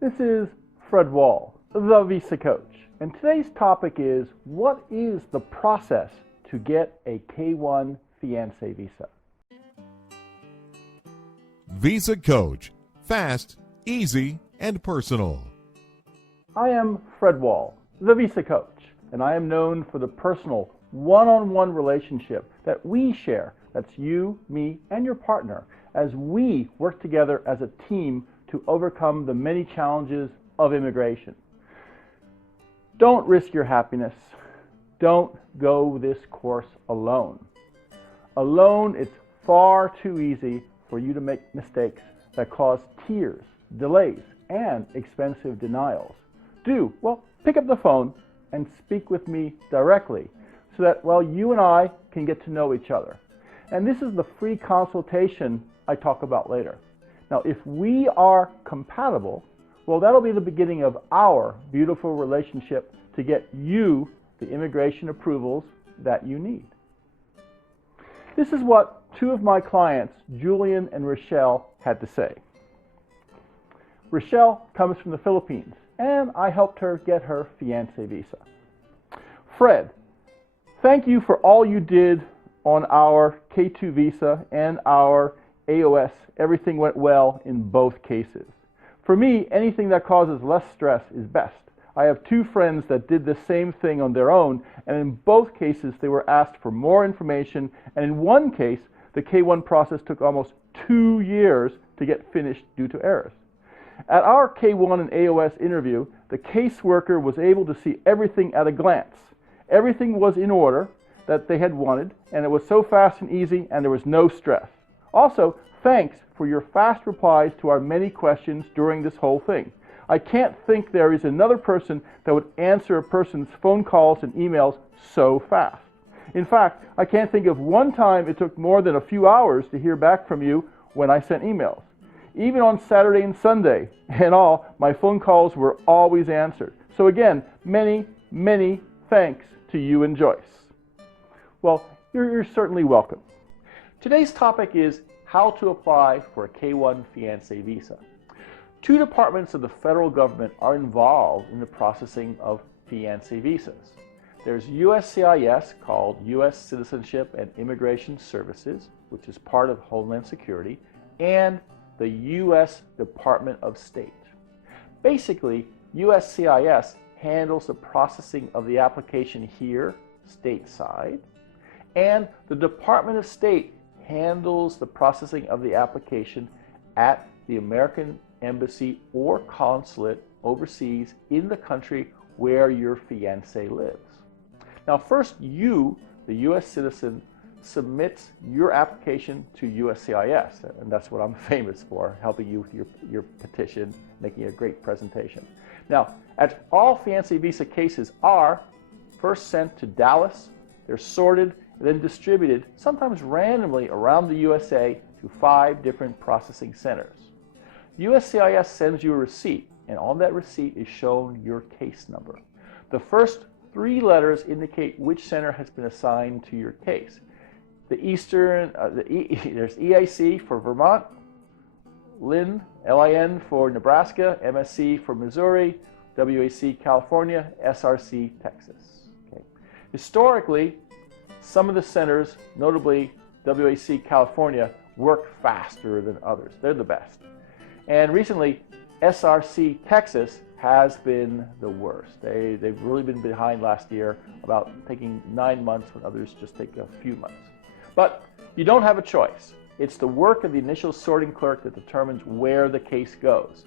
This is Fred Wall, the Visa Coach, and today's topic is, what is the process to get a K1 Fiancé Visa? VisaCoach. Fast, easy, and personal. I am Fred Wall, the Visa Coach, and I am known for the personal, one-on-one relationship that we share. That's you, me, and your partner, as we work together as a team to overcome the many challenges of immigration. Don't risk your happiness. Don't go this course alone. Alone, it's far too easy for you to make mistakes that cause tears, delays, and expensive denials. Pick up the phone and speak with me directly so that, you and I can get to know each other. And this is the free consultation I talk about later. Now, if we are compatible, that'll be the beginning of our beautiful relationship to get you the immigration approvals that you need. This is what two of my clients, Julian and Rochelle, had to say. Rochelle comes from the Philippines, and I helped her get her fiancé visa. Fred, thank you for all you did on our K2 visa and our AOS. Everything went well in both cases. For me, anything that causes less stress is best. I have two friends that did the same thing on their own, and in both cases they were asked for more information, and in one case the K1 process took almost 2 years to get finished due to errors. At our K1 and AOS interview, the caseworker was able to see everything at a glance. Everything was in order that they had wanted, and it was so fast and easy, and there was no stress. Also, thanks for your fast replies to our many questions during this whole thing. I can't think there is another person that would answer a person's phone calls and emails so fast. In fact, I can't think of one time it took more than a few hours to hear back from you when I sent emails. Even on Saturday and Sunday and all, my phone calls were always answered. So again, many, many thanks to you and Joyce. You're certainly welcome. Today's topic is how to apply for a K1 Fiancé Visa. Two departments of the federal government are involved in the processing of Fiancé Visas. There's USCIS, called U.S. Citizenship and Immigration Services, which is part of Homeland Security, and the U.S. Department of State. Basically, USCIS handles the processing of the application here, stateside, and the Department of State handles the processing of the application at the American embassy or consulate overseas in the country where your fiancé lives. Now, first you, the U.S. citizen, submits your application to USCIS, and that's what I'm famous for, helping you with your petition, making a great presentation. Now, all fiancé visa cases are first sent to Dallas, they're sorted, and then distributed, sometimes randomly around the USA, to 5 different processing centers. USCIS sends you a receipt, and on that receipt is shown your case number. The first 3 letters indicate which center has been assigned to your case. There's EIC for Vermont, LIN, LIN for Nebraska, MSC for Missouri, WAC California, SRC Texas. Okay. Historically, some of the centers, notably WAC California, work faster than others. They're the best. And recently, SRC Texas has been the worst. They've really been behind last year, about taking 9 months when others just take a few months. But you don't have a choice. It's the work of the initial sorting clerk that determines where the case goes.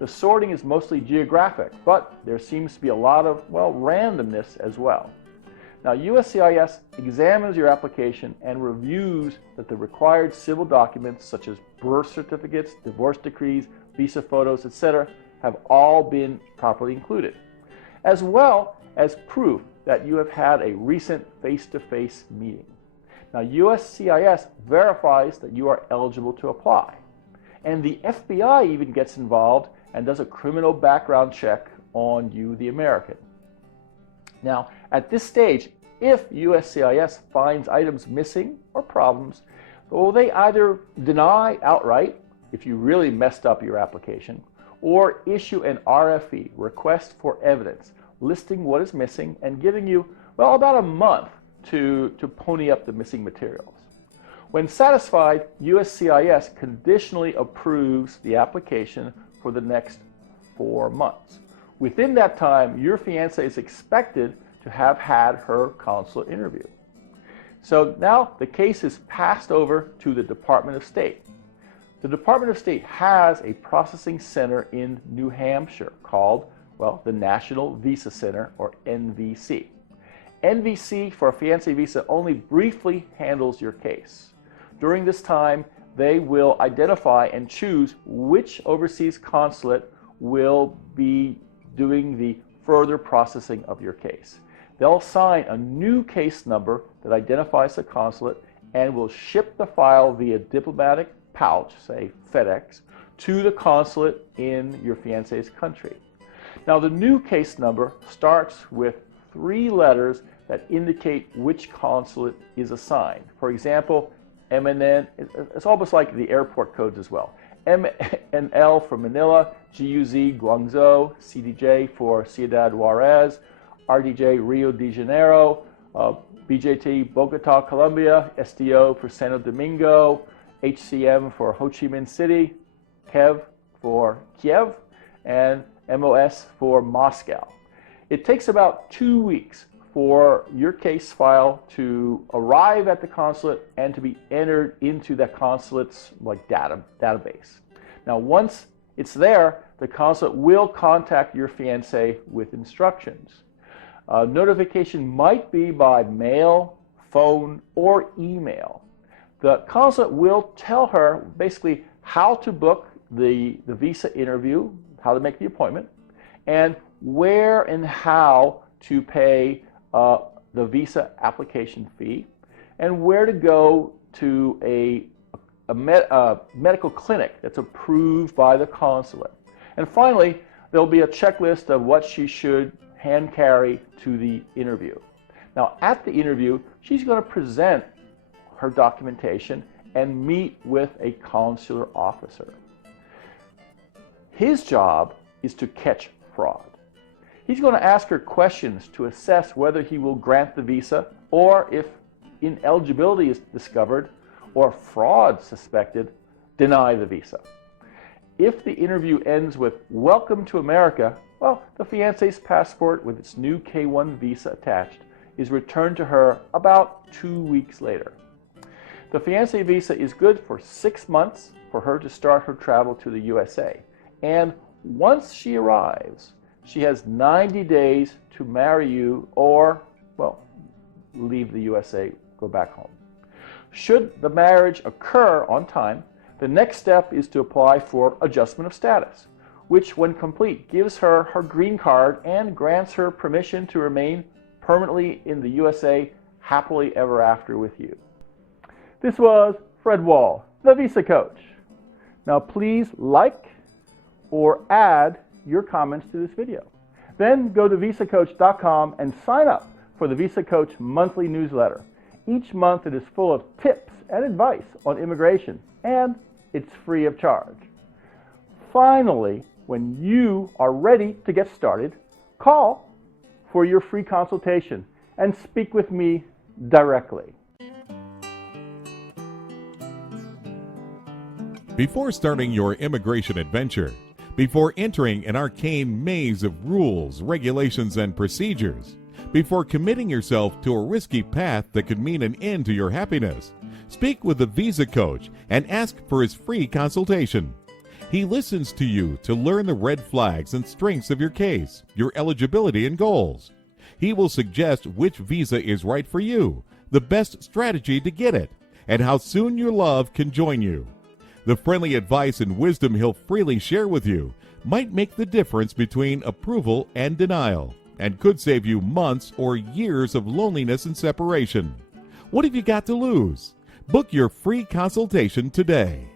The sorting is mostly geographic, but there seems to be a lot of, randomness as well. Now, USCIS examines your application and reviews that the required civil documents, such as birth certificates, divorce decrees, visa photos, etc., have all been properly included, as well as proof that you have had a recent face-to-face meeting. Now, USCIS verifies that you are eligible to apply, and the FBI even gets involved and does a criminal background check on you, the American. Now, at this stage, if USCIS finds items missing or problems, they either deny outright if you really messed up your application, or issue an RFE, request for evidence, listing what is missing and giving you, well, about a month to pony up the missing materials. When satisfied, USCIS conditionally approves the application for the next 4 months. Within that time, your fiancée is expected to have had her consulate interview. So now the case is passed over to the Department of State. The Department of State has a processing center in New Hampshire called, well, the National Visa Center, or NVC. NVC for a fiancé visa only briefly handles your case. During this time, they will identify and choose which overseas consulate will be doing the further processing of your case. They'll assign a new case number that identifies the consulate and will ship the file via diplomatic pouch, say FedEx, to the consulate in your fiancé's country. Now, the new case number starts with 3 letters that indicate which consulate is assigned. For example, MNN, it's almost like the airport codes as well. MNL for Manila, GUZ Guangzhou, CDJ for Ciudad Juarez, RDJ Rio de Janeiro, BJT Bogota, Colombia, SDO for Santo Domingo, HCM for Ho Chi Minh City, KEV for Kiev, and MOS for Moscow. It takes about 2 weeks for your case file to arrive at the consulate and to be entered into that consulate's database. Now, once it's there, the consulate will contact your fiancé with instructions. Notification might be by mail, phone, or email. The consulate will tell her basically how to book the visa interview, how to make the appointment, and where and how to pay the visa application fee, and where to go to a medical clinic that's approved by the consulate. And finally, there'll be a checklist of what she should hand carry to the interview. Now, at the interview, she's going to present her documentation and meet with a consular officer. His job is to catch fraud. He's going to ask her questions to assess whether he will grant the visa, or if ineligibility is discovered or fraud suspected, deny the visa. If the interview ends with "Welcome to America," well, the fiancé's passport with its new K1 visa attached is returned to her about 2 weeks later. The fiancé visa is good for 6 months for her to start her travel to the USA. And once she arrives, she has 90 days to marry you or, well, leave the USA, go back home. Should the marriage occur on time, the next step is to apply for adjustment of status, which, when complete, gives her her green card and grants her permission to remain permanently in the USA happily ever after with you. This was Fred Wall, the Visa Coach. Now please like or add your comments to this video. Then go to VisaCoach.com and sign up for the Visa Coach monthly newsletter. Each month it is full of tips and advice on immigration, and it's free of charge. Finally, when you are ready to get started, call for your free consultation and speak with me directly. Before starting your immigration adventure, before entering an arcane maze of rules, regulations, and procedures, before committing yourself to a risky path that could mean an end to your happiness, speak with the Visa Coach and ask for his free consultation. He listens to you to learn the red flags and strengths of your case, your eligibility and goals. He will suggest which visa is right for you, the best strategy to get it, and how soon your love can join you. The friendly advice and wisdom he'll freely share with you might make the difference between approval and denial, and could save you months or years of loneliness and separation. What have you got to lose? Book your free consultation today.